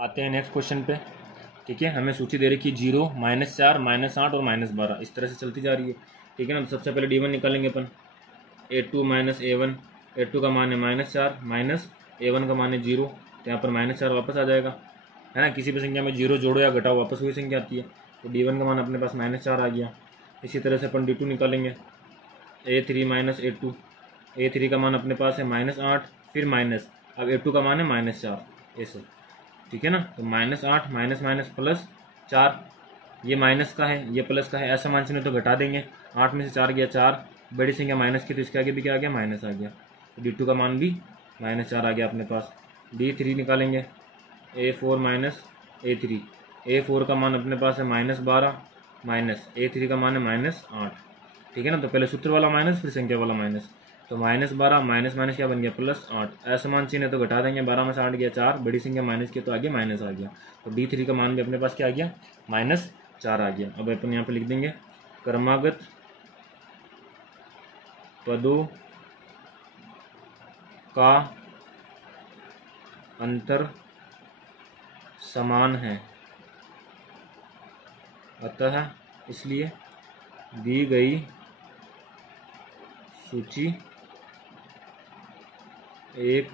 आते हैं next question पे। ठीक है, हमें सूची दे रखी है 0, -4, -8 और -12, इस तरह से चलती जा रही है। ठीक है ना, तो सबसे पहले D1 निकालेंगे अपन। A2 - A1, A2 का मान है -4, माइनस A1 का मान है 0, तो यहाँ पर -4 वापस आ जाएगा, है ना। किसी भी संख्या में 0 जोड़ो या घटाओ वापस वही संख्या आती है, तो D1 का मान अपने पास -4 आ गया। इसी तरह से अपन D2 निकालेंगे। A3 - A2, A3 का मान अपने पास है -8, फिर माइनस, अब A2 का मान है -4, ऐसे। ठीक है ना, तो -8 माइनस माइनस प्लस 4, ये माइनस का है ये प्लस का है, ऐसा मान चिन्ह तो घटा देंगे। 8 में से 4 गया 4, बड़ी संख्या माइनस की, तो इसके आगे भी क्या आ गया, माइनस आ गया, तो D2 का मान भी -4 आ गया अपने पास। D3 निकालेंगे। A4 - A3, A4 का मान अपने पास है -12, माइनस A3 का मान है -8। ठीक है ना, तो पहले सूत्र वाला माइनस फिर संख्या वाला माइनस, तो -12 माइनस माइनस क्या बन गया, +8। असमान चिन्ह है तो घटा देंगे, 12 में से 8 गया 4, बड़ी संख्या माइनस की तो आगे माइनस आ गया, तो D3 का मान भी अपने पास क्या आ गया, -4 आ गया। अब अपन यहाँ पे लिख देंगे क्रमागत पदों का अंतर समान है, अतः इसलिए दी गई सूची एक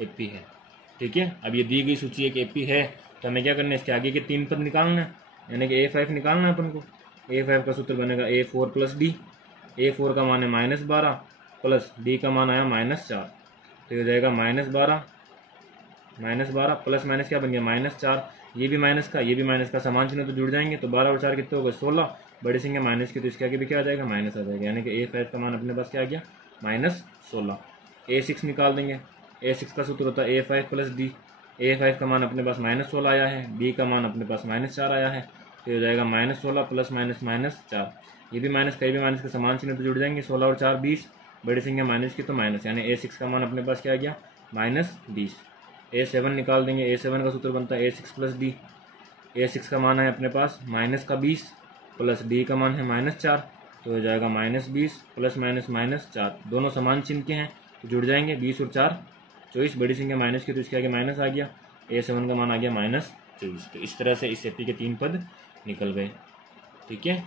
एपी है। ठीक है, अब ये दी गई सूची एक एपी है, तो हमें क्या करना है, इसके आगे के 3 पद निकालना है, यानी कि A5 निकालना है अपन को। A5 का सूत्र बनेगा A4 + D। A4 का मान है -12 प्लस D का मान आया -4, तो ये हो जाएगा -12 प्लस माइनस क्या बन गया, -4, ये भी माइनस का ये भी माइनस का, समान चिन्ह तो जुड़ जाएंगे, तो 12 और 4 कितने हो गए, 16, बड़ी संख्या माइनस की, तो इसके आगे भी क्या आ जाएगा, माइनस आ जाएगा, यानी कि A5 का मान अपने पास क्या आ गया, -16। A6 निकाल देंगे। A6 का सूत्र होता है A5 + D। A5 का मान अपने पास -16 आया है, D का मान अपने पास -4 आया है, तो हो जाएगा -16 प्लस माइनस -4, ये भी माइनस का ये भी माइनस का, समान चिन्ह तो जुड़ जाएंगे, 16 और 4 20, बड़ी संख्या माइनस की तो माइनस, यानी A6 का मान अपने पास क्या आ गया, -20। A7 निकाल देंगे। A7 का सूत्र बनता है A6 + D। A6 का मान है अपने पास -20 प्लस D का मान है -4, तो हो जाएगा -20 प्लस -4, दोनों समान चिन्ह के हैं तो जुड़ जाएंगे, 20 और 4 24, बड़ी संख्या माइनस की तो इसके आगे माइनस आ गया, A7 का मान आ गया -24। तो इस तरह से इस एपी के 3 पद निकल गए। ठीक है,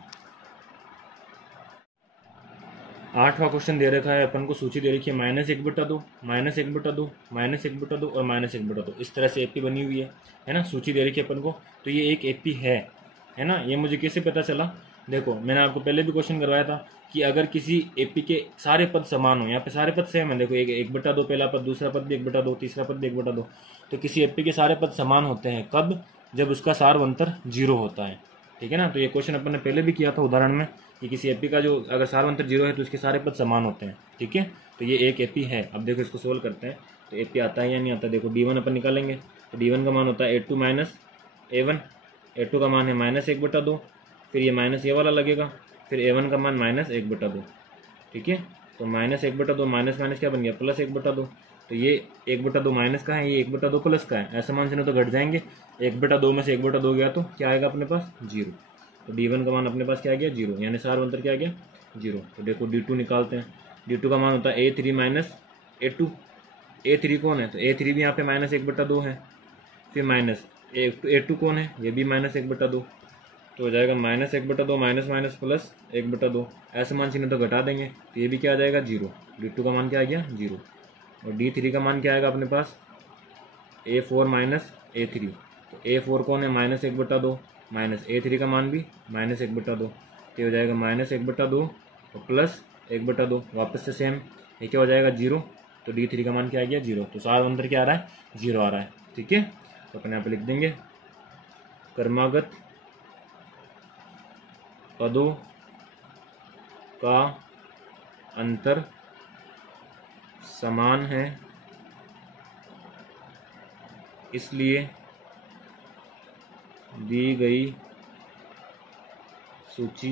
8वां क्वेश्चन दे रखा है अपन को, सूची दे रखी है -1/2, -1/2, -1/2 और -1/2, इस तरह से एपी बनी हुई है ना, सूची दे रखी है अपन को, तो ये एक एपी है ना। ये मुझे कैसे पता चला, देखो मैंने आपको पहले भी क्वेश्चन करवाया था कि अगर किसी एपी के सारे पद समान हो, यहाँ पे सारे पद सेम है, देखो 1/2 पहला पद, दूसरा पद भी 1/2, तीसरा पद भी 1/2, तो किसी एपी के सारे पद समान होते हैं कब, जब उसका सारवंतर 0 होता है। ठीक है ना, तो ये क्वेश्चन अपन ने पहले भी किया था उदाहरण में कि किसी एपी का जो अगर सारवंतर 0 है तो उसके सारे पद समान होते हैं। ठीक है, तो ये एक एपी है। अब देखो इसको सोल्व करते हैं, तो एपी आता है या नहीं आता। देखो D1 अपन निकालेंगे, तो D1 का मान होता है A2 - A1, A2 का मान है -1/2, फिर ये माइनस ये वाला लगेगा, फिर A1 का मान -1/2। ठीक है, तो -1/2 माइनस माइनस क्या बन गया, +1/2, तो ये 1/2 माइनस का है, ये 1/2 प्लस का है, ऐसा मान चिन्ह तो घट जाएंगे, 1/2 में से 1/2 गया तो क्या आएगा अपने पास, 0, तो D1 का मान अपने पास क्या आ गया, 0, यानी सारवंतर क्या आ गया, 0। तो देखो D2 निकालते हैं। D2 का मान होता है A3 - A2, A3 कौन है, तो A3 भी यहाँ पे -1/2 है, फिर माइनस A2 कौन है, ये भी -1/2, तो हो जाएगा -1/2 माइनस माइनस प्लस 1/2, ऐसे मान चिन्ह तो घटा देंगे, तो ये भी क्या आ जाएगा, 0। D2 का मान क्या आ गया, 0। और D3 का मान क्या आएगा अपने पास, A4 - A3, तो A4 कौन है, -1/2, माइनस A3 का मान भी -1/2, तो हो जाएगा -1/2 और प्लस 1/2, वापस से सेम, ये क्या हो जाएगा, 0, तो D3 का मान क्या आ गया, 0, तो सारवंतर क्या आ रहा है, 0 आ रहा है। ठीक है, तो अपन यहाँ पे लिख देंगे क्रमागत पदों का अंतर समान है, इसलिए दी गई सूची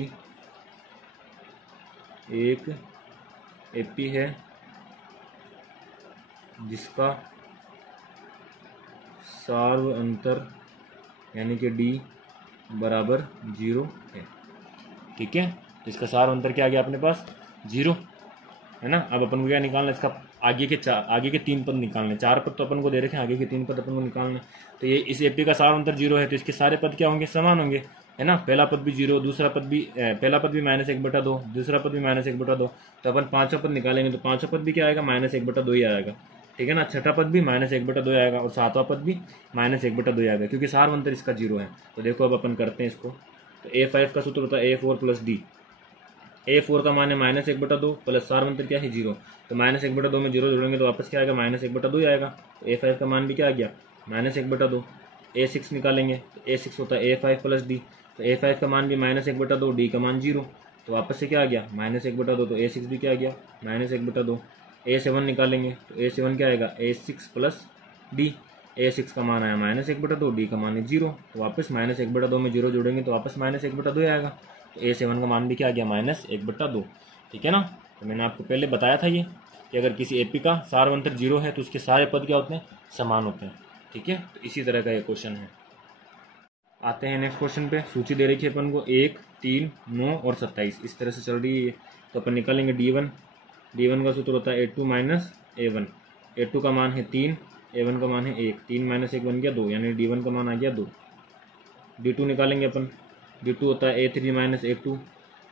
एक एपी है जिसका सार्वअंतर यानी कि D बराबर 0 है। ठीक है, तो इसका सार्वअंतर क्या आ गया अपने पास, 0 है ना। अब अपन को क्या निकालना है, इसका आगे के 3 पद निकालने, 4 पद तो अपन को दे रखे हैं, आगे के 3 पद अपन को निकालने। तो ये इस एपी का सार अंतर 0 है, तो इसके सारे पद क्या होंगे, समान होंगे, है ना। पहला पद भी 0, दूसरा पद भी पहला पद भी -1/2, दूसरा पद भी -1/2, तो अपन पांचवा पद निकालेंगे तो पांचवा पद भी क्या आएगा, -1/2 ही आएगा, ठीक है ना। छठा पद भी -1/2 आएगा और सातवां पद भी -1/2 आएगा, क्योंकि सार अंतर इसका 0 है। तो देखो अब अपन करते हैं इसको। तो A5 का सूत्र होता है A4 + D। A4 का मान है -1/2 प्लस सार अंतर क्या है 0, तो -1/2 में 0 जोड़ेंगे तो वापस क्या आएगा, -1/2 ही आएगा। तो A5 का मान भी क्या आ गया, -1/2। A6 निकालेंगे तो A6 होता है A5 + D, तो A5 का मान भी -1/2, D का मान 0, तो वापस से क्या आ गया, -1/2, तो A6 भी क्या आ गया, -1/2। A7 निकालेंगे तो A7 क्या आएगा, A6 + D। A6 का मान आया -1/2, D का मान है 0, तो वापस -1/2 में 0 जोड़ेंगे तो वापस -1/2 ही आएगा। तो A7 का मान भी क्या आ गया, -1/2, ठीक है ना। तो मैंने आपको पहले बताया था ये कि अगर किसी एपी का सार अंतर 0 है तो उसके सारे पद क्या होते हैं, समान होते हैं, ठीक है। तो इसी तरह का ये क्वेश्चन है। आते हैं नेक्स्ट क्वेश्चन पे। सूची दे रखी है अपन को 1, 3, 9 और 27, इस तरह से चल रही है। तो अपन निकालेंगे D1 का सूत्र होता है A2 - A1। A2 का मान है 3, A1 का मान है 1, 3 - 1 बन गया 2, यानी D1 का मान आ गया 2। D2 निकालेंगे अपन, D2 होता है A3 - A2।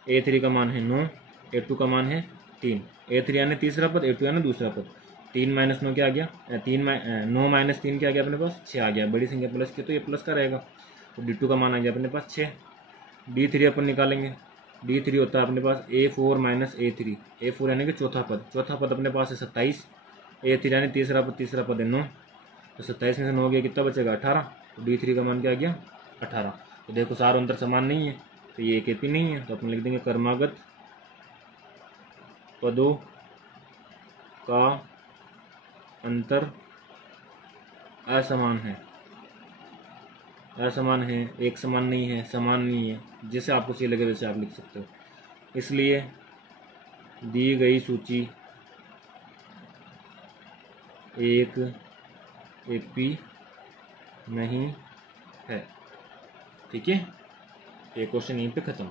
A3 का मान है 9, A2 का मान है 3। A3 यानी तीसरा पद, A2 यानी दूसरा पद। 3 - 9 क्या आ गया, 9 - 3 क्या आ गया अपने पास, 6 आ गया। बड़ी संख्या प्लस की तो ये प्लस का रहेगा, तो D2 का मान आ गया अपने पास 6। D3 अपन निकालेंगे, D3 होता है अपने पास A4 - A3। A4 यानी कि चौथा पद अपने पास है 27। A3 यानी तीसरा पद है 9, तो 27 में से 9 गया कितना बचेगा, 18। तो D3 का मान क्या आ गया, 18। तो देखो सार अंतर समान नहीं है, तो ये एक एपी नहीं है, तो अपन लिख देंगे क्रमागत पदों का अंतर असमान है, एक समान नहीं है, समान नहीं है, जैसे आपको सही लगे वैसे आप लिख सकते हो। इसलिए दी गई सूची एक एपी नहीं है, ठीक है। ये क्वेश्चन यहीं पे खत्म।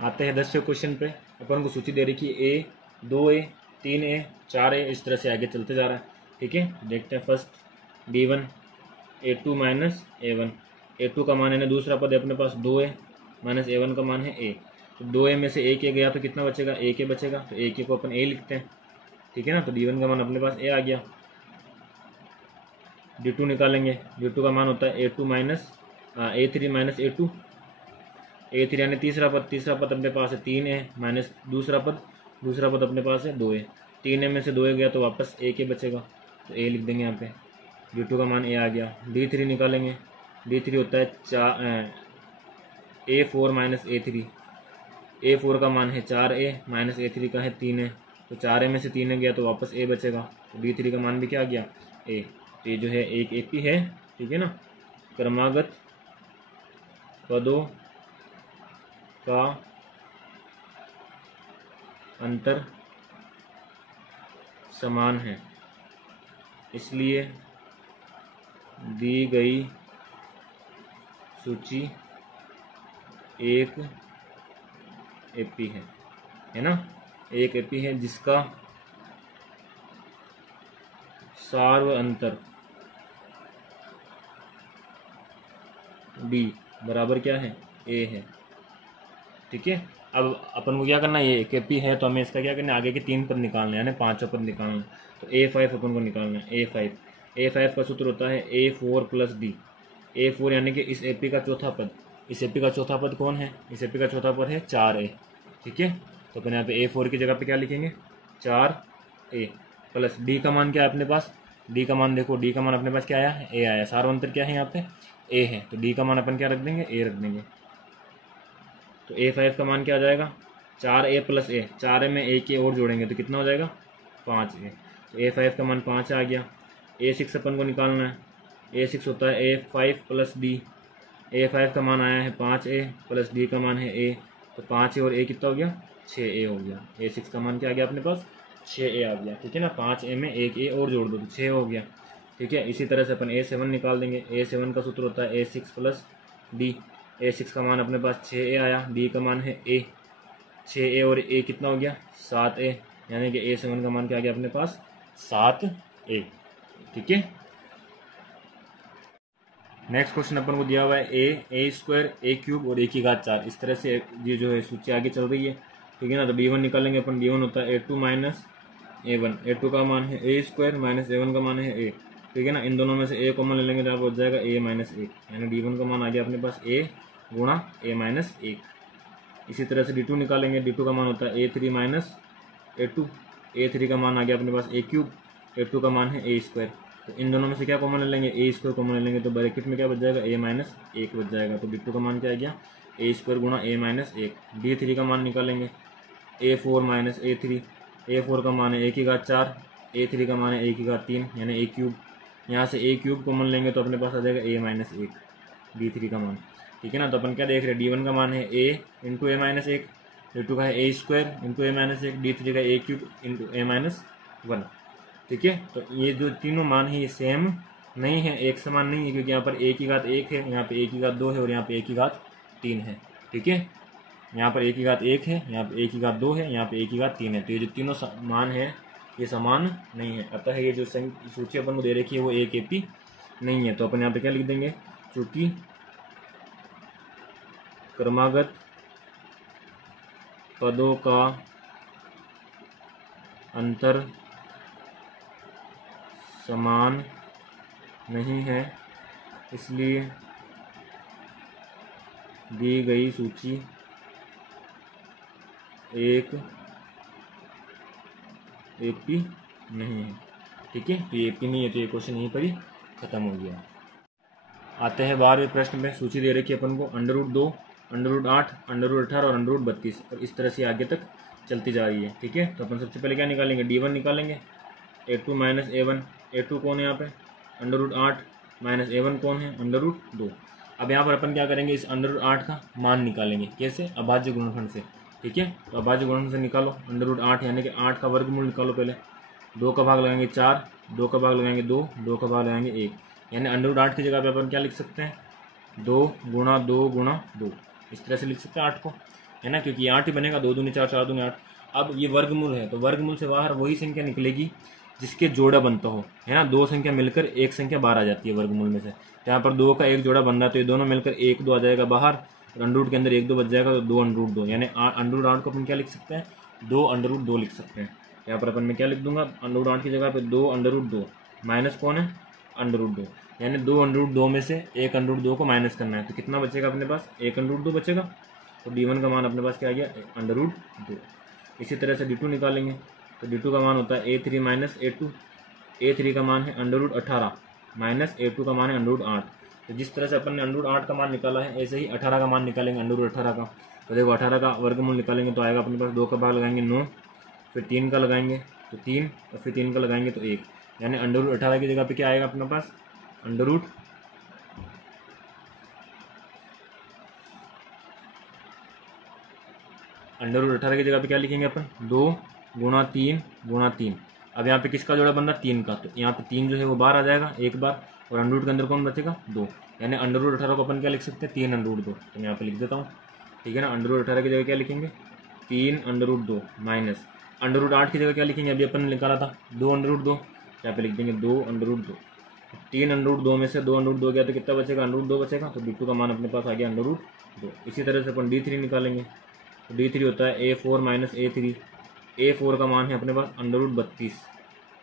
आते हैं 10वें क्वेश्चन पे। अपन को सूची दे रखी है A, 2A, 3A, 4A, इस तरह से आगे चलते जा रहा है, ठीक है। देखते हैं first D1 A2 - A1। A2 का मान है ना, दूसरा पद है अपने पास 2A - A1 का मान है A। तो 2A में से 1A गया तो कितना बचेगा, 1A बचेगा, तो 1A को अपन A लिखते हैं, ठीक है ना। तो D1 का मान अपने पास A आ गया। D2 निकालेंगे, D2 का मान होता है A3 - A2। A3 यानी तीसरा पद अपने पास है 3A माइनस दूसरा पद अपने पास है 2A। 3A में से 2A गया तो वापस A बचेगा, तो A लिख देंगे यहाँ पे। D2 का मान A आ गया। D3 निकालेंगे, D3 होता है A4 - A3। A4 का मान है 4A माइनस A3 का है 3A, तो 4A में से 3A गया तो वापस A बचेगा, तो D3 का मान भी क्या आ गया, A। तो ये जो है एक एपी है, ठीक है ना। क्रमागत पदों का अंतर समान है, इसलिए दी गई सूची एक एपी है ना। एक एपी है जिसका सार्व अंतर D बराबर क्या है, A है, ठीक है। अब अपन को क्या करना है, ये एक एपी है तो हमें इसका क्या करना है, आगे के 3 पद निकालने हैं, यानी 5वां पद निकालना है। तो A5 अपन को निकालना है। A5 का सूत्र होता है A4 + D। A4 यानी कि इस एपी का चौथा पद। इस एपी का चौथा पद कौन है, इस एपी का चौथा पद है 4A, ठीक है। तो अपन यहाँ पे A4 की जगह पे क्या लिखेंगे, 4A प्लस D का मान क्या है अपने पास, D का मान देखो, D का मान अपने पास क्या आया है, A आया। सारा अंतर क्या है यहाँ पे, A है, तो D का मान अपन क्या रख देंगे, A रख देंगे। तो A5 का मान क्या आ जाएगा, 4A + A। 4A में A और जोड़ेंगे तो कितना हो जाएगा, 5A। तो A5 का मान 5 आ गया। A6 अपन को निकालना है। A6 होता है A5 + D। A5 का मान आया है 5A प्लस D का मान है A, तो 5A और A कितना हो गया, 6A हो गया। A6 का मान क्या आ गया अपने पास, 6A आ गया, ठीक है ना। 5A में 1A और जोड़ दो तो 6 हो गया, ठीक है। इसी तरह से अपन A7 निकाल देंगे। A7 का सूत्र होता है A6 + D। A6 का मान अपने पास 6A आया, D का मान है A। 6A और A कितना हो गया, 7A। यानी कि A7 का मान क्या आ गया अपने पास 7a। ठीक है। नेक्स्ट क्वेश्चन अपन को दिया हुआ है ए स्क्वायर ए क्यूब और a⁴। इस तरह से ये जो है सूची आगे चल रही है। ठीक है ना। तो d1 निकालेंगे अपन। d1 होता है a2 माइनस a1। a2 का मान है a स्क्वायर माइनस a1 का मान है a। ठीक है ना। इन दोनों में से a कॉमन ले लेंगे तो आपको हो जाएगा a माइनस 1, यानी d1 का मान आ गया अपने पास a गुणा a माइनस 1। इसी तरह से d2 निकालेंगे। d2 का मान होता है a3 माइनस a2। a3 का मान आ गया अपने पास a क्यूब, a2 का मान है a स्क्वायर। तो इन दोनों में से क्या कॉमन ले लेंगे, a स्क्वायर कॉमन ले लेंगे तो ब्रैकेट में क्या बच जाएगा a माइनस 1 बच जाएगा। तो d2 का मान क्या आ गया a स्क्वायर गुणा a माइनस 1। d3 का मान निकालेंगे a4 माइनस a3। a4 का मान है a⁴, a3 का मान है a⁴ यानी a क्यूब। यहाँ से a क्यूब कॉमन लेंगे तो अपने पास आ जाएगा a माइनस 1 d3 का मान। ठीक है ना। तो अपन क्या देख रहे हैं, d1 का मान है a into a minus 1, d2 का है a square into a minus 1, d3 का a cube into a minus 1। ठीक है। तो ये जो तीनों मान है ये सेम नहीं है, एक समान नहीं है, क्योंकि यहाँ पर a⁴ है, यहाँ पे a⁴ है और यहाँ पे a⁴ है। ठीक है। यहाँ पर a⁴ है, यहाँ पे a⁴ है, यहाँ पे a⁴ है। तो ये जो तीनों मान है ये समान नहीं है। अतः ये जो सूची अपन को दे रखी है वो एक AP नहीं है। तो अपन यहाँ पे क्या लिख देंगे, चूंकि क्रमागत पदों का अंतर समान नहीं है, इसलिए दी गई सूची एक AP नहीं है। ठीक है। तो ये AP नहीं है, तो ये क्वेश्चन यहीं पर ही खत्म हो गया। आते हैं 12वें प्रश्न में। सूची दे रखी है अपन को √2, √8, √18 और √32, और इस तरह से आगे तक चलती जा रही है। ठीक है। तो अपन सबसे पहले क्या निकालेंगे, d1 निकालेंगे। a2 माइनस a1, a2 कौन है यहाँ पे, √8 माइनस a1 कौन है, √2। अब यहाँ पर अपन क्या करेंगे, इस √8 का मान निकालेंगे। कैसे, अभाज्य गुणनखंड से। ठीक है। तो अभाज्य गुणनखंड से निकालो √8 यानी कि 8 का वर्गमूल निकालो। पहले 2 का भाग लगाएंगे 4, 2 का भाग लगाएंगे 2, 2 का भाग लगाएंगे 1, यानी √8 की जगह पे अपन क्या लिख सकते हैं, 2 गुणा 2 गुणा 2। इस तरह से लिख सकते हैं 8 को, है ना, क्योंकि 8 ही बनेगा। 2 दूनी 4, 4 दूनी 8। अब ये वर्गमूल है तो वर्गमूल से बाहर वही संख्या निकलेगी जिसके जोड़ा बनता हो, है ना। 2 संख्या मिलकर एक संख्या बाहर आ जाती है वर्गमूल में से। तो यहाँ पर 2 का एक जोड़ा बन रहा है तो ये दोनों मिलकर 1 2 आ जाएगा बाहर, √ के अंदर 1 2 बच जाएगा तो 2 √2, यानी √8 को अपन क्या लिख सकते हैं, 2 √2 लिख सकते हैं। यहाँ पर अपन मैं क्या लिख दूंगा, √8 की जगह पे 2 √2 माइनस कौन है, √2, यानी 2 √2 में से 1 √2 को माइनस करना है। तो कितना बचेगा अपने पास, 1 √2 बचेगा। तो d1 का मान अपने पास क्या आ गया, √2। इसी तरह से d2 निकालेंगे। तो d2 का मान होता है a3 माइनस a2। a3 का मान है √18 माइनस a2 का मान है √8। तो जिस तरह से अपन ने √8 का मान निकाला है, ऐसे ही 18 का मान निकालेंगे √18 का। तो देखो 18 का वर्गमूल निकालेंगे तो आएगा अपने पास 2 का भाग लगाएंगे 9, फिर 3 का लगाएंगे तो 3, और फिर 3 का लगाएंगे तो 1, यानी √18 की जगह पे क्या आएगा अपने पास, √18 की जगह पे क्या लिखेंगे अपन, 2 गुणा 3 गुणा 3। अब यहाँ पे किसका जोड़ा बन रहा है, 3 का। तो यहाँ पे 3 जो है वो बाहर आ जाएगा एक बार, और √ के अंदर कौन बचेगा, 2, यानी √18 को अपन क्या लिख सकते हैं, 3 √2। तो मैं यहाँ पे लिख देता हूँ। ठीक है ना। √18 की जगह क्या लिखेंगे, 3 √2 माइनस √8 की जगह क्या लिखेंगे, अभी अपन ने निकाला था 2 √2, यहाँ पे लिख देंगे 2 √2। 3 √2 में से 2 √2 गया तो कितना बचेगा, √2 बचेगा। तो d2 का मान अपने पास आ गया √2। इसी तरह से अपन d3 निकालेंगे। तो d3 होता है a4 माइनस a3। a4 का मान है अपने पास √32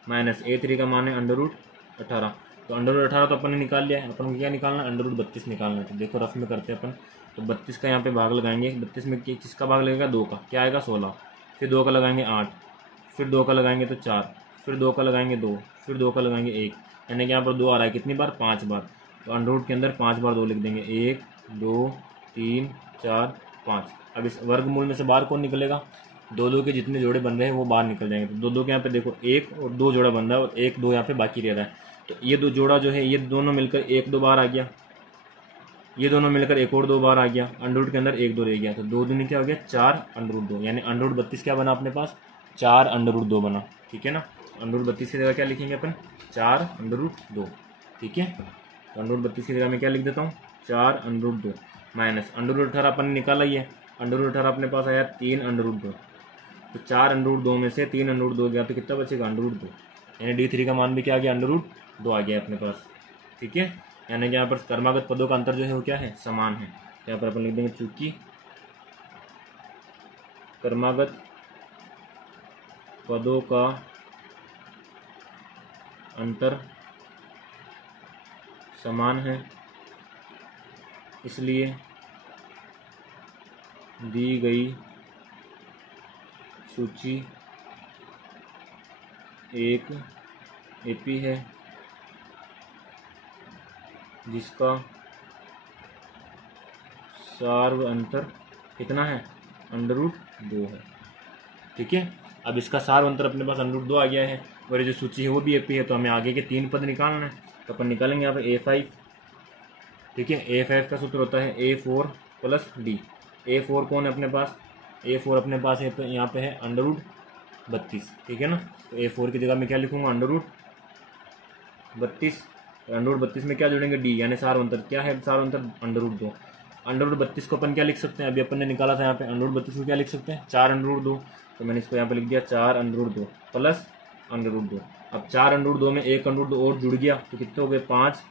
माइनस a3 का मान है √18। तो √18 तो अपन ने निकाल लिया है, अपन को क्या निकालना है, √32 निकालना है। तो देखो रफ में करते हैं अपन। तो 32 का यहाँ पे भाग लगाएंगे। 32 में किसका भाग लगेगा, 2 का, क्या आएगा 16, फिर 2 का लगाएंगे 8, फिर 2 का लगाएंगे तो 4, फिर 2 का लगाएंगे 2, फिर 2 का लगाएंगे 1, यानी कि यहाँ पर 2 आ रहा है कितनी बार, 5 बार। तो √ के अंदर 5 बार 2 लिख देंगे, 1 2 3 4 5। अब इस वर्गमूल में से बाहर कौन निकलेगा, 2 2 के जितने जोड़े बन रहे हैं वो बाहर निकल जाएंगे। तो 2 2 के यहाँ पे देखो 1 और 2 जोड़ा बन रहा है, और 1 2 यहाँ पे बाकी रह रहा है। तो ये 2 जोड़ा जो है ये दोनों मिलकर 1 2 बार आ गया, ये दोनों मिलकर 1 और 2 बार आ गया, √ के अंदर 1 2 रह गया। तो 2 दूनी क्या हो गया, 4 √2, यानी √32 क्या बना अपने पास, 4 √2 बना। ठीक है ना। √32 की जगह क्या लिखेंगे अपन, 4 √2। ठीक है। तो √32 की जगह मैं क्या लिख देता हूँ, 4 √2 माइनस √18 अपन ने निकाला ही है, √18 अपने पास आया 3 √2। तो 4 अंडर रूट 2 में से 3 अंडर रूट 2 गया तो कितना बचेगा अंडर रूट 2, यानी D3 का मान भी क्या आ गया अंडर रूट 2 आ गया अपने पास। ठीक है, यानी कि यहाँ पर क्रमागत पदों का अंतर जो है वो क्या है, समान है। यहाँ पर अपन लिख देंगे चूंकि क्रमागत पदों का अंतर समान है इसलिए दी गई सूची एक एपी है जिसका सार्व अंतर कितना है, अंडर रूट 2 है। ठीक है, अब इसका सार्व अंतर अपने पास अंडर रूट 2 आ गया है और ये जो सूची है वो भी एपी है, तो हमें आगे के 3 पद निकालना है। तो अपन निकालेंगे यहाँ पे A5। ठीक है, A5 का सूत्र होता है A4 प्लस D। A4 कौन है अपने पास, A4 अपने पास है तो यहाँ पे है अंडर रूट 32। ठीक है ना, तो A4 की जगह मैं क्या लिखूंगा अंडर रूट 32। अंडर रूट 32 में क्या जोड़ेंगे D, यानी सार्व अंतर क्या है, सार्व अंतर अंडर रूट 2। अंडर रूट 32 को अपन क्या लिख सकते हैं, अभी अपन ने निकाला था यहाँ पे अंडर रूट 32 को क्या लिख सकते हैं 4 अंडर रूट 2। तो मैंने इसको यहाँ पे लिख दिया 4 under root 2 plus under root 2। अब 4 अंडर रूट 2 में एक अंडर रूट 2 और जुड़ गया तो कितने हो गए 5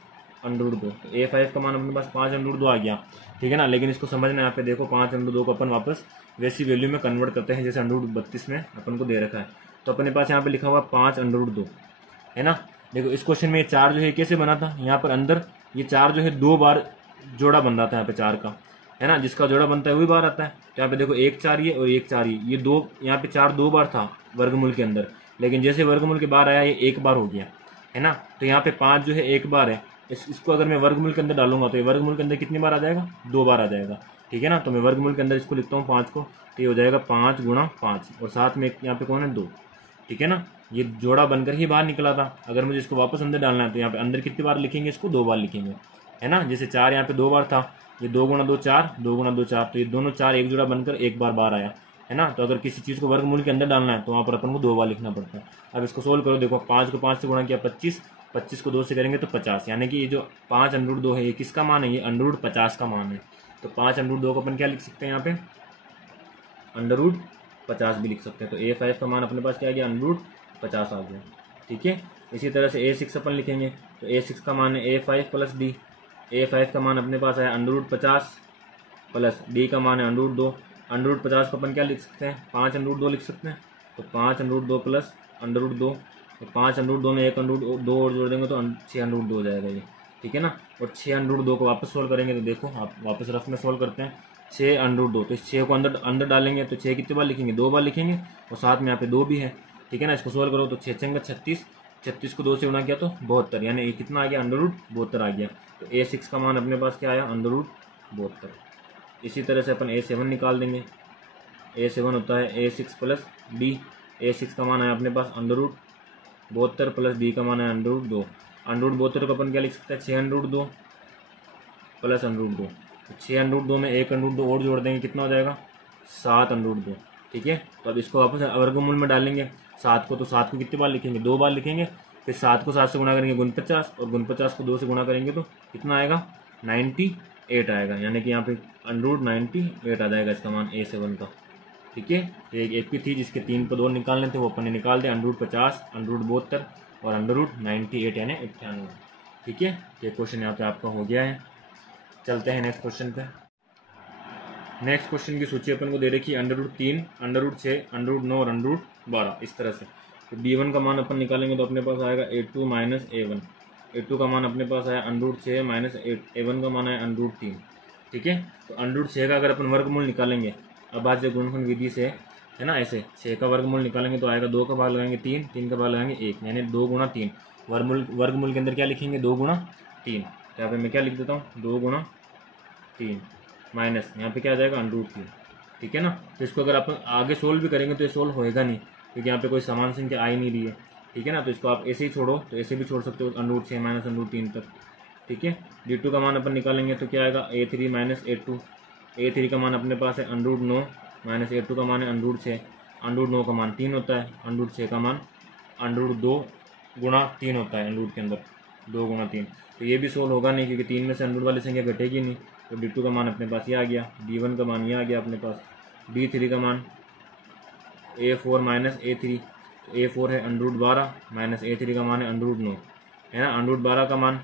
अंडर रूट 2। तो A5 का मान अपने पास 5 अंडर रूट 2 आ गया। ठीक है ना, लेकिन इसको समझना यहाँ पे देखो 5 अंडर रूट 2 को अपन वापस वैसी वैल्यू में कन्वर्ट करते हैं जैसे अंडर रूट 32 में अपन को दे रखा है। तो अपने पास यहाँ पे लिखा हुआ 5 अंडर रूट 2 है ना। देखो इस क्वेश्चन में ये 4 जो है कैसे बना था, यहाँ पर अंदर ये 4 जो है 2 बार जोड़ा बन रहा था यहाँ पे 4 का, है ना, जिसका जोड़ा बनता है वही बार आता है। तो यहाँ पे देखो 1 4 ये और 1 4 ये 2, यहाँ पे 4 2 बार था वर्गमूल के अंदर, लेकिन जैसे वर्गमूल के बाहर आया ये 1 बार हो गया, है ना। तो यहाँ पे 5 जो है 1 बार है, इसको अगर मैं वर्गमूल के अंदर डालूंगा तो ये वर्गमूल के अंदर कितनी बार आ जाएगा 2 बार आ जाएगा। ठीक है ना, तो मैं वर्गमूल के अंदर इसको लिखता हूँ 5 को, तो ये हो जाएगा 5 गुणा 5 और साथ में यहाँ पे कौन है 2। ठीक है ना, ये जोड़ा बनकर ही बाहर निकला था। अगर मुझे इसको वापस अंदर डालना है तो यहाँ पे अंदर कितनी बार लिखेंगे, इसको 2 बार लिखेंगे, है ना। जैसे 4 यहाँ पे 2 बार था, ये 2 गुणा 2 4, 2 गुणा 2 4, तो ये दोनों 4 एक जोड़ा बनकर 1 बार बाहर आया, है ना। तो अगर किसी चीज़ को वर्गमूल के अंदर डालना है तो वहाँ पर अपन को 2 बार लिखना पड़ता है। अब इसको सोल्व करो, देखो 5 को 5 से गुणा किया 25, 25 को 2 से करेंगे तो 50, यानी कि ये जो 5 अंडर रूट 2 है ये किसका मान है, ये अंडर रूट 50 का मान है। तो 5 अंडर रूट 2 को अपन क्या लिख सकते हैं यहाँ पे अंडर रूट 50 भी लिख सकते हैं। तो A5 का मान अपने पास क्या आ गया अंडर रूट 50 आ गया। ठीक है, इसी तरह से A6 अपन लिखेंगे तो A6 का मान है A5 प्लस D। A5 का मान अपने पास है अंडर रूट 50 प्लस D का मान है अंडर रूट 2। अंडर रूट 50 को अपन क्या लिख सकते हैं 5 अंडर रूट 2 लिख सकते हैं। तो 5 under root 2 plus under root 2, तो 5 अंडर रूट 2 में एक अंडर रूट 2 और जोड़ देंगे तो 6 अंडर रूट 2 हो जाएगा ये। ठीक है ना, और 6 अंडर रूट 2 को वापस सोल्व करेंगे तो देखो आप वापस रफ में सोल्व करते हैं 6 अंडर रूट 2, तो इस 6 को अंदर डालेंगे तो 6 कितने बार लिखेंगे 2 बार लिखेंगे और साथ में यहाँ पे 2 भी है। ठीक है ना, इसको सोल्व करो तो 6 छंगा 36, 36 को 2 से गुणा किया तो 72, यानी कितना आ गया अंडर रूट 72 आ गया। तो A6 का मान अपने पास क्या आया अंडर रूट 72। इसी तरह से अपन A7 निकाल देंगे। A7 होता है A6 प्लस D। A6 का मान आया अपने पास अंडर रूट 72 प्लस D का मान है अंडर रूट 2। अंडर रूट 72 को अपन क्या लिख सकते हैं 6 under root 2 plus under root 2। तो 6 अंडर रूट 2 में एक अंडर रूट 2 और जोड़ देंगे कितना हो जाएगा 7 अंडर रूट 2। ठीक है, तो अब इसको वापस वर्गमूल में डालेंगे 7 को, तो 7 को कितनी बार लिखेंगे 2 बार लिखेंगे। फिर 7 को 7 से गुणा करेंगे 49 और 49 को 2 से गुणा करेंगे तो कितना आएगा 98 आएगा, यानी कि यहाँ पे अंडर रूट 98 आ जाएगा इसका मान A7 का। ठीक है, एक एपी थी जिसके 3 पद और निकालने थे वो अपन ने निकाल दिया अंडर रूट 50, अंडर रूट 72 और अंडर रूट 98 यानी 98। ठीक है, ये क्वेश्चन यहाँ पे आपका हो गया है। चलते हैं नेक्स्ट क्वेश्चन पे। नेक्स्ट क्वेश्चन की सूची अपन को दे रखी है under root 3, under root 6, under root 9 और अंडर रूट 12 इस तरह से। तो D1 का मान अपन निकालेंगे तो अपने पास आएगा A2 माइनस A1। A2 का मान अपने पास आया अंडर रूट 6 माइनस A1 का मान है अंडर रूट 3। ठीक है, तो अंडर रूट 6 का अगर अपन वर्गमूल निकालेंगे अभाज्य गुणनफल विधि से, है ना, ऐसे 6 का वर्गमूल निकालेंगे तो आएगा 2 का भाग लगाएंगे 3, 3 का भाग लगाएंगे 1, यानी 2 गुणा 3। वर्गमूल के अंदर क्या लिखेंगे 2 गुणा 3। यहाँ पे मैं क्या लिख देता हूँ 2 गुणा 3 माइनस यहाँ पे क्या आ जाएगा अंडर रूट 3। ठीक है ना, तो इसको अगर आप आगे सोल्व भी करेंगे तो ये सोल्व होएगा नहीं क्योंकि यहाँ पे कोई समान संख्या आ ही नहीं रही है। ठीक है ना, तो इसको आप ऐसे ही छोड़ो तो ऐसे भी छोड़ सकते हो under root 6 minus under root 3 तक। ठीक है, D2 का मान अपन निकालेंगे तो क्या आएगा A3 माइनस A2। A3 का मान अपने पास है अंडर रूट 9 माइनस A2 का मान है अंडर रूट 6। अंडर रूट 9 का मान 3 होता है, अंडर रूट 6 का मान अंडर रूट 2 गुणा 3 होता है अंडर रूट के अंदर 2 गुणा 3। तो ये भी सोल्व होगा नहीं क्योंकि 3 में से अंडर रूट वाली संख्या घटेगी नहीं। तो D2 का मान अपने पास ये आ गया, D1 का मान ये आ गया अपने पास, D3 का मान A4 माइनस A3, तो A4 है √12 माइनस A3 का मान है √9, है ना। √12 का मान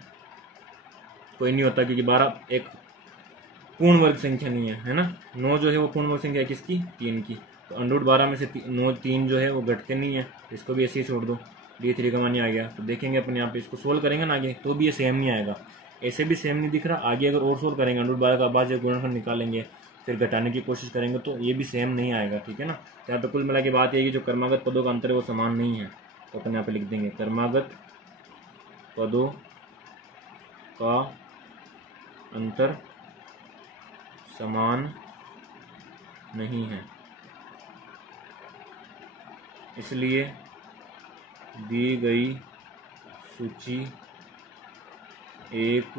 कोई नहीं होता क्योंकि 12 एक पूर्ण वर्ग संख्या नहीं है ना। 9 जो है वो पूर्ण वर्ग संख्या है किसकी, 3 की। तो √12 में से 9 3 जो है वो घटते नहीं है, इसको भी ऐसे ही छोड़ दो। D3 का मान ही आ गया। तो देखेंगे अपन यहाँ पे इसको सोल्व करेंगे ना आगे, तो भी ये सेम नहीं आएगा, ऐसे भी सेम नहीं दिख रहा। आगे अगर और सोल्व करेंगे √12 का बाद जब गुणनफल निकालेंगे फिर घटाने की कोशिश करेंगे तो ये भी सेम नहीं आएगा, ठीक है ना। तो यहाँ पे कुल मिला के बात ये है कि जो क्रमागत पदों का अंतर है वो समान नहीं है। तो अपन यहाँ पे लिख देंगे क्रमागत पदों का अंतर समान नहीं है, इसलिए दी गई सूची एक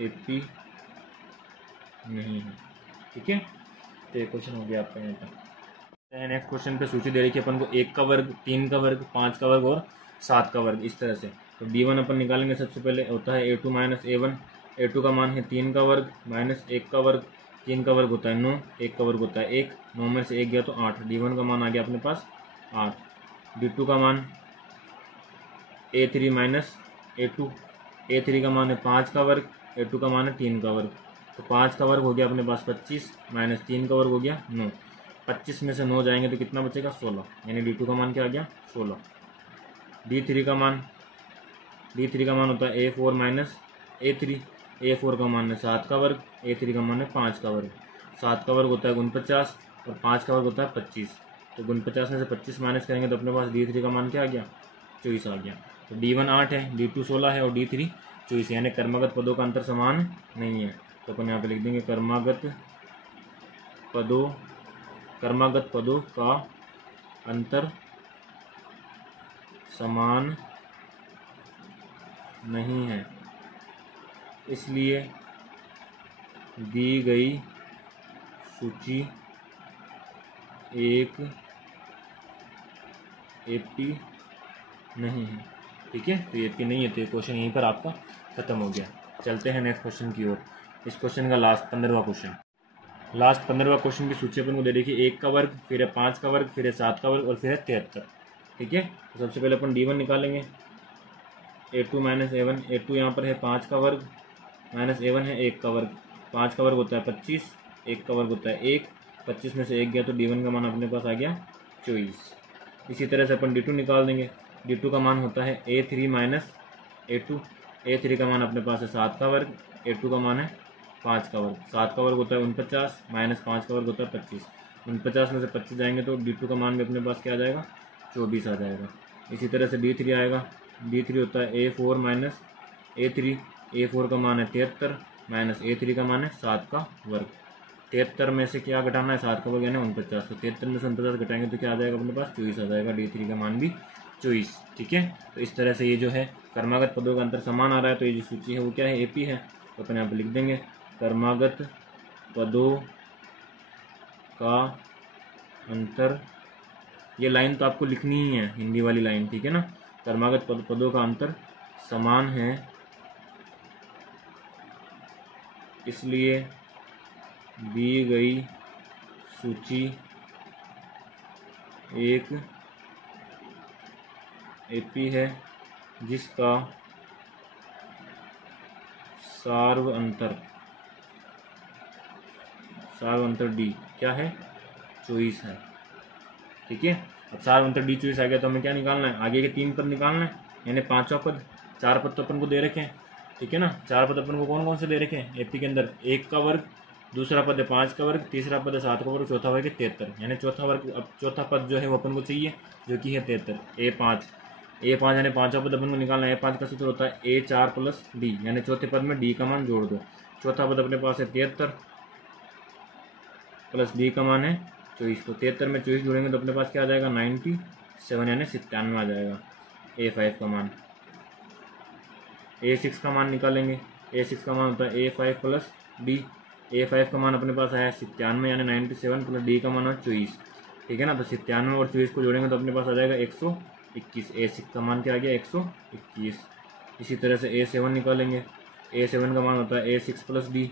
एपी नहीं है, ठीक है। तो ये क्वेश्चन हो गया आपका यहाँ पर। नेक्स्ट क्वेश्चन पे सूची दे रही है अपन को 1 का वर्ग, 3 का वर्ग, 5 का वर्ग और 7 का वर्ग, इस तरह से। तो D1 अपन निकालेंगे। सबसे पहले होता है A2 माइनस A1। A2 का मान है 3 का वर्ग माइनस 1 का वर्ग, 3 का वर्ग होता है 9, 1 का वर्ग होता है 1, 9 में से 1 गया तो 8। D1 का मान आ गया अपने पास 8। D2 का मान A3 माइनस A2, A3 का मान है 5 का वर्ग, A2 का मान है 3 का वर्ग। तो 5 का वर्ग हो गया अपने पास 25 माइनस 3 का वर्ग हो गया 9। 25 में से 9 जाएंगे तो कितना बचेगा 16, यानी D2 का मान क्या आ गया 16। D3 का मान होता है A4 माइनस A3। A4 का मान है 7 का वर्ग, A3 का मान है 5 का वर्ग। 7 का वर्ग होता है 49 और 5 का वर्ग होता है 25। तो 49 में से 25 माइनस करेंगे तो अपने पास D3 का मान क्या आ गया 24 आ गया। तो D1 8 है, D2 16 है और D3 24 है, यानी क्रमागत पदों का अंतर समान नहीं है। तो अपन यहाँ पे लिख देंगे क्रमागत पदों का अंतर समान नहीं है, इसलिए दी गई सूची एक एपी नहीं है, ठीक है। तो एपी नहीं है, तो ये क्वेश्चन यहीं पर आपका खत्म हो गया। चलते हैं नेक्स्ट क्वेश्चन की ओर। इस क्वेश्चन का लास्ट 15वां क्वेश्चन की सूची अपन को दे देखिए 1 का वर्ग, फिर है 5 का वर्ग, फिर है 7 का वर्ग और फिर है 73, ठीक है। तो सबसे पहले अपन D1 निकालेंगे। A2 माइनस A1, A2 यहाँ पर है 5 का वर्ग माइनस A1 है 1 का वर्ग। 5 का वर्ग होता है 25, 1 का वर्ग होता है 1, 25 में से 1 गया तो D1 का मान अपने पास आ गया 24। इसी तरह से अपन D2 निकाल देंगे। D2 का मान होता है A3 माइनस A2। A3 का मान अपने पास है 7 का वर्ग, A2 का मान है 5 का वर्ग। 7 का वर्ग होता है 49 माइनस 5 का वर्ग होता है 25। 49 में से 25 जाएंगे तो D2 का मान भी अपने पास क्या आ जाएगा 24 आ जाएगा। इसी तरह से D3 आएगा। D3 होता है A4 माइनस A3। A4 का मान है 73 माइनस A3 का मान है 7 का वर्ग। 73 में से क्या घटाना है 7 का वर्ग यानी 49। तो 73 में से 49 घटाएंगे तो क्या आ जाएगा अपने पास 24 आ जाएगा। D3 का मान भी 24, ठीक है। तो इस तरह से ये जो है क्रमागत पदों का अंतर समान आ रहा है, तो ये जो सूची है वो क्या है एपी है। तो अपन यहाँ पे लिख देंगे क्रमागत पदों का अंतर, ये लाइन तो आपको लिखनी ही है हिंदी वाली लाइन, ठीक है ना। क्रमागत पदों का अंतर समान है, इसलिए दी गई सूची एक एपी है जिसका सार्व अंतर डी क्या है 24 है, ठीक है। अब सार्व अंतर डी 24 आ गया तो हमें क्या निकालना है, आगे के 3 पद निकालना है, यानी 5वां पद। 4 पद तो अपन को दे रखे हैं, ठीक है ना। 4 पद अपन को कौन कौन से दे रखे हैं एपी के अंदर, 1 का वर्ग, दूसरा पद है 5 का वर्ग, तीसरा पद है 7 का वर्ग, चौथा वर्ग है 73, यानी चौथा वर्ग। अब चौथा पद जो है वो अपन को चाहिए जो कि है 73। A5 यानी 5वां पद अपन को निकालना है। A5 का सूत्र होता है A4 प्लस D, यानी चौथे पद में D का मान जोड़ दो। चौथा पद अपने पास है 73 प्लस D का मान है 24। तो 73 में 24 जोड़ेंगे तो अपने पास क्या आ जाएगा 97 यानी 97 आ जाएगा। A5 का मान। A6 का मान निकालेंगे। A6 का मान होता है A5 प्लस D। A5 का मान अपने पास आया 97 यानी 97 प्लस D का मान है 24, ठीक है ना। तो 97 और 24 को जोड़ेंगे तो अपने पास आ जाएगा 121। A6 का मान क्या आ गया 121। इसी तरह से A7 निकालेंगे। A7 का मान होता है A6 प्लस D।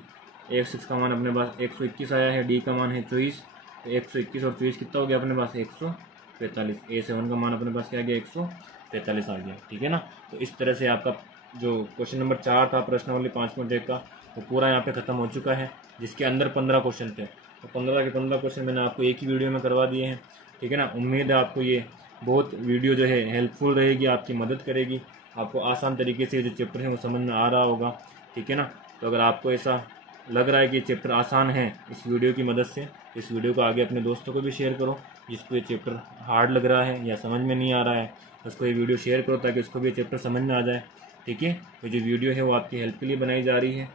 A6 का मान अपने पास 121 आया है, D का मान है 24, तो 121 और 24 कितना हो गया अपने पास 145। A7 का मान अपने पास क्या आ गया 145 आ गया, ठीक है ना। तो इस तरह से आपका जो क्वेश्चन नंबर 4 था प्रश्नावली 5.1 का वो पूरा यहाँ पे ख़त्म हो चुका है, जिसके अंदर 15 क्वेश्चन थे। तो 15 के 15 क्वेश्चन मैंने आपको एक ही वीडियो में करवा दिए हैं, ठीक है ना। उम्मीद है आपको ये बहुत वीडियो जो है हेल्पफुल रहेगी, आपकी मदद करेगी, आपको आसान तरीके से जो चैप्टर है वो समझ में आ रहा होगा, ठीक है ना। तो अगर आपको ऐसा लग रहा है कि चैप्टर आसान है इस वीडियो की मदद से, इस वीडियो को आगे अपने दोस्तों को भी शेयर करो जिसको ये चैप्टर हार्ड लग रहा है या समझ में नहीं आ रहा है, उसको ये वीडियो शेयर करो ताकि उसको भी ये चैप्टर समझ में आ जाए, ठीक है। तो जो वीडियो है वो आपकी हेल्प के लिए बनाई जा रही है,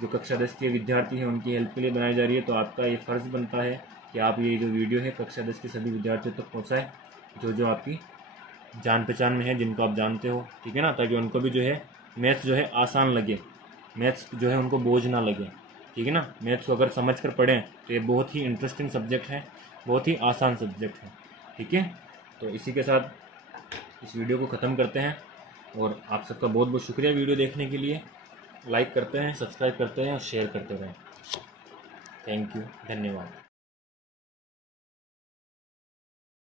जो कक्षा 10 के विद्यार्थी हैं उनकी हेल्प के लिए बनाई जा रही है। तो आपका ये फ़र्ज़ बनता है कि आप ये जो वीडियो है कक्षा 10 के सभी विद्यार्थियों तक पहुँचाएँ, जो जो आपकी जान पहचान में है, जिनको आप जानते हो, ठीक है ना, ताकि उनको भी जो है मैथ्स जो है आसान लगे, मैथ्स जो है उनको बोझ ना लगे, ठीक है ना। मैथ्स को अगर समझ कर पढ़ें तो ये बहुत ही इंटरेस्टिंग सब्जेक्ट है, बहुत ही आसान सब्जेक्ट है, ठीक है। तो इसी के साथ इस वीडियो को ख़त्म करते हैं और आप सबका बहुत बहुत शुक्रिया वीडियो देखने के लिए। लाइक करते हैं, सब्सक्राइब करते हैं और शेयर करते रहें। थैंक यू, धन्यवाद।